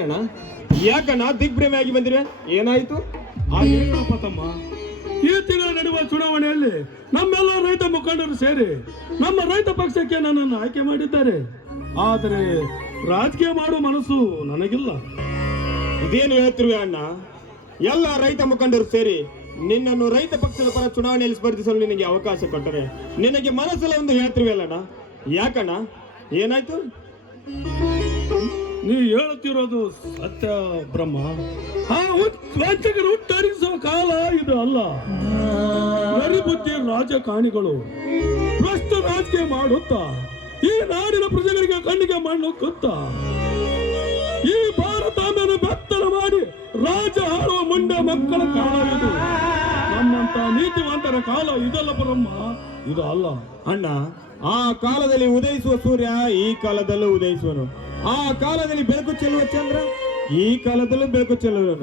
ಅಣ್ಣ? ಯಾಕಣ್ಣ ದಿಗ್ಭ್ರಮೆ ಆಗಿ ಬಂದಿರಿ? ಏನಾಯ್ತು? ಹಾಗೇನಪ್ಪ ತಮ್ಮ? ಈ ತಿಂಗಳ ನಡೆಯುವ ಚುನಾವಣೆಯಲ್ಲಿ ನಮ್ಮೆಲ್ಲ ರೈತ ಮುಖಂಡರು ಸೇರಿ ನಮ್ಮ ರೈತ ಪಕ್ಷಕ್ಕೆ ನನ್ನನ್ನು ಆಯ್ಕೆ ಮಾಡಿದ್ದಾರೆ. ಆದರೆ ರಾಜಕೀಯ ಮಾಡುವ ಮನಸ್ಸು ನನಗಿಲ್ಲ. ಇದೇನು ಹೇಳ್ತಿರುವೆ ಅಣ್ಣ? ಎಲ್ಲ ರೈತ ಮುಖಂಡರು ಸೇರಿ ನಿನ್ನನ್ನು ರೈತ ಪಕ್ಷದ ಪರ ಚುನಾವಣೆಯಲ್ಲಿ ಸ್ಪರ್ಧಿಸಲು ನಿನಗೆ ಅವಕಾಶ ಕೊಟ್ಟರೆ ನಿನಗೆ ಮನಸ್ಸಲ್ಲ ಒಂದು ಹೇಳ್ತಿರುವೆ ಅಲ್ಲಣ್ಣ? ಯಾಕಣ್ಣ? ಏನಾಯ್ತು? ನೀ ಹೇಳ್ತಿರೋದು ಸತ್ಯ, ಬ್ರಹ್ಮ. ಆ ವಂಚಕರು ಹುಟ್ಟರಿಸುವ ಕಾಲ ಇದು ಅಲ್ಲ. ನರಿಬುದ್ಧಿ ರಾಜಕಾಣಿಗಳು ಭ್ರಷ್ಟ ರಾಜಕೀಯ ಮಾಡುತ್ತಾ. ಈ ನಾಡಿನ ಪ್ರಜೆಗಳಿಗೆ ಕಣ್ಣಿಗೆ ಮಣ್ಣು ಕುತ್ತ. ಈ ಭಾರತಾಂಬೆಯನ್ನು ಬೆತ್ತಲ ಮಾಡಿ ರಾಜ ಆಡುವ ಮುಂಡ ಮಕ್ಕಳ ಕಾಲ ಇದು. ನಮ್ಮಂತ ನೀತಿವಂತರ ಕಾಲ ಇದಲ್ಲ, ಬ್ರಹ್ಮ. ಇದು ಅಲ್ಲ. ಅಣ್ಣ, ಆ ಕಾಲದಲ್ಲಿ ಉದಯಿಸುವ ಸೂರ್ಯ ಈ ಕಾಲದಲ್ಲೂ ಉದಯಿಸುವನು. ಆ ಕಾಲದಲ್ಲಿ ಬೆಳಕು ಚೆಲ್ಲುವ ಚಂದ್ರ? ಈ ಕಾಲದಲ್ಲೂ ಬೆಳಕು ಚೆಲ್ಲುವ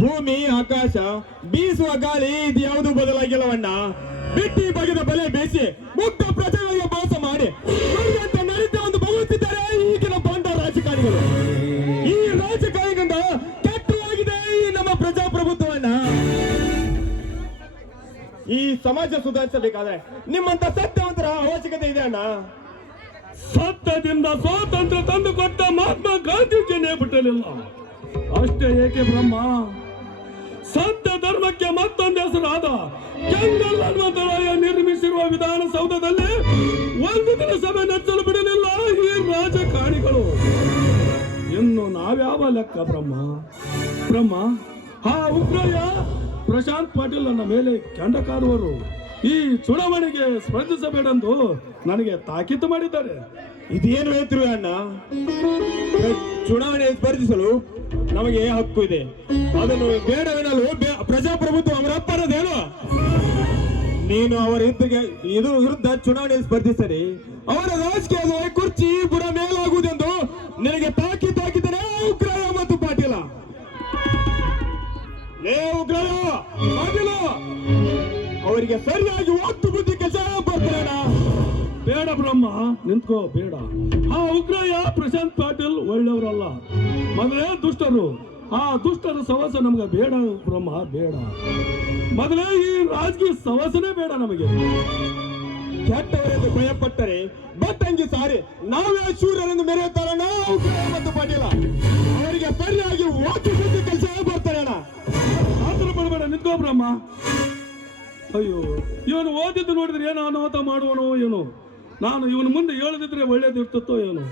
ಭೂಮಿ, ಆಕಾಶ, ಬೀಸುವ ಗಾಳಿ ಇದು ಯಾವುದು ಬದಲಾಗಿಲ್ಲವಣ್ಣ. ಬಿಟ್ಟಿ ಬಗೆದ ಬಲೆ ಬೇಸಿ ಮುಕ್ತ ಪ್ರಜೆಗಳಿಗೆ ಮೋಸ ಮಾಡಿ ಒಂದು ರಾಜಕಾರಣಿಗಳು. ಈ ಈ ನಮ್ಮ ಪ್ರಜಾಪ್ರಭುತ್ವವನ್ನ. ಈ ಸಮಾಜ ಸುಧಾರಿಸಬೇಕಾದ್ರೆ ನಿಮ್ಮಂತ ಸತ್ಯವಂತರ ಅವಶ್ಯಕತೆ ಇದೆ ಅಣ್ಣ. ಸತ್ಯದಿಂದ ಸ್ವಾತಂತ್ರ್ಯ ತಂದು ಕೊಟ್ಟ ಮಹಾತ್ಮ ಗಾಂಧೀಜಿನೇ ಬಿಟ್ಟಲಿಲ್ಲ. ಅಷ್ಟೇ ಏಕೆ ಬ್ರಹ್ಮ? ಸತ್ಯ ಧರ್ಮಕ್ಕೆ ಮತ್ತೊಂದು ಹೆಸರಾದ ಕೆಂಗಲ್ ಹನುಮಂತರಾಯ ನಿರ್ಮಿಸಿರುವ ವಿಧಾನಸೌಧದಲ್ಲಿ ಒಂದು ದಿನ ಸಭೆ ನಡೆಸಲು ಬಿಡಲಿಲ್ಲ ಈ ರಾಜಕಾರಣಿಗಳು. ಇನ್ನು ನಾವ್ಯಾವ ಲೆಕ್ಕ ಬ್ರಹ್ಮ? ಬ್ರಹ್ಮ? ಆ ಉಗ್ರಯ್ಯ. ಪ್ರಶಾಂತ್ ಪಾಟೀಲ್ ನನ್ನ ಮೇಲೆ ಕೆಂಡ ಕಾರುವರು. ಈ ಚುನಾವಣೆಗೆ ಸ್ಪರ್ಧಿಸಬೇಡೆಂದು ನನಗೆ ತಾಕೀತು ಮಾಡಿದ್ದಾರೆ. ಇದೇನು ಹೇಳ್ತಿರು ಅಣ್ಣ? ಚುನಾವಣೆ ಸ್ಪರ್ಧಿಸಲು ನಮಗೆ ಹಕ್ಕು ಇದೆ. ಅದನ್ನು ಬೇಡವೆನಲು ಬೇ- ಪ್ರಜಾಪ್ರಭುತ್ವ ಅವರ ಅಪ್ಪರದೇನು ನೀನು ಅವರ ಇದ್ರಿಗೆ ಇದು ವಿರುದ್ಧ ಚುನಾವಣೆಯಲ್ಲಿ ಸ್ಪರ್ಧಿಸರಿ ಅವರ ರಾಜಕೀಯದ ಕುರ್ಚಿ ಬುಡ ಮೇಲಾಗುವುದೆಂದು ನಿನಗೆ ತಾಕಿ ಹಾಕಿದರೆ ಉಗ್ರಯ ಮತ್ತು ಪಾಟೀಲ. ಲೇ ಉಗ್ರಯ ಪಾಟೀಲ. ಅವರಿಗೆ ಸರಿಯಾಗಿ ಒತ್ತು ಬುದ್ಧಿ ಕೆಲಸ ಬರ್ತಾರಣ್ಣ ಬೇಡ ಬ್ರಹ್ಮ ನಿಂತ್ಕೋ ಬೇಡ. ಆ ಉಗ್ರಯ್ಯ ಪ್ರಶಾಂತ್ ಪಾಟೀಲ್ ಒಳ್ಳೆಯವರಲ್ಲ. ಮೊದಲೇ ದುಷ್ಟರು. ಆ ದುಷ್ಟರ ಸವಸ ನಮ್ಗೆ ಬೇಡ ಬ್ರಹ್ಮ ಬೇಡ. ಮೊದಲೇ ಈ ರಾಜಕೀಯ ಸವಸನೇ ಬೇಡ ನಮಗೆ. ಕೆಟ್ಟವರೆಂದು ಭಯಪಟ್ಟರೆ ಬಟ್ಟಂಗಿ ಸಾರಿ ನಾವೇ ಶೂರರೆಂದು ಮೆರೆಯುತ್ತಾರಣ ಉಗ್ರಯ್ಯ ಮತ್ತು ಪಾಟೀಲ. ಅವರಿಗೆ ಸರಿಯಾಗಿ ಬುದ್ಧಿ ಕೆಲಸ ಬರ್ತಾರೆ ಆತರ ಬರಬೇಡ ನಿಂತ್ಕೋ ಬ್ರಹ್ಮ. ಅಯ್ಯೋ ಇವನು ಓದಿದ್ದು ನೋಡಿದ್ರೆ ಏನೋ ಅನಾಹುತ ಮಾಡುವನೋ ಏನೋ? ನಾನು ಇವನ ಮುಂದೆ ಹೇಳದಿದ್ರೆ ಒಳ್ಳೇದಿರ್ತಿತ್ತೋ ಏನೋ?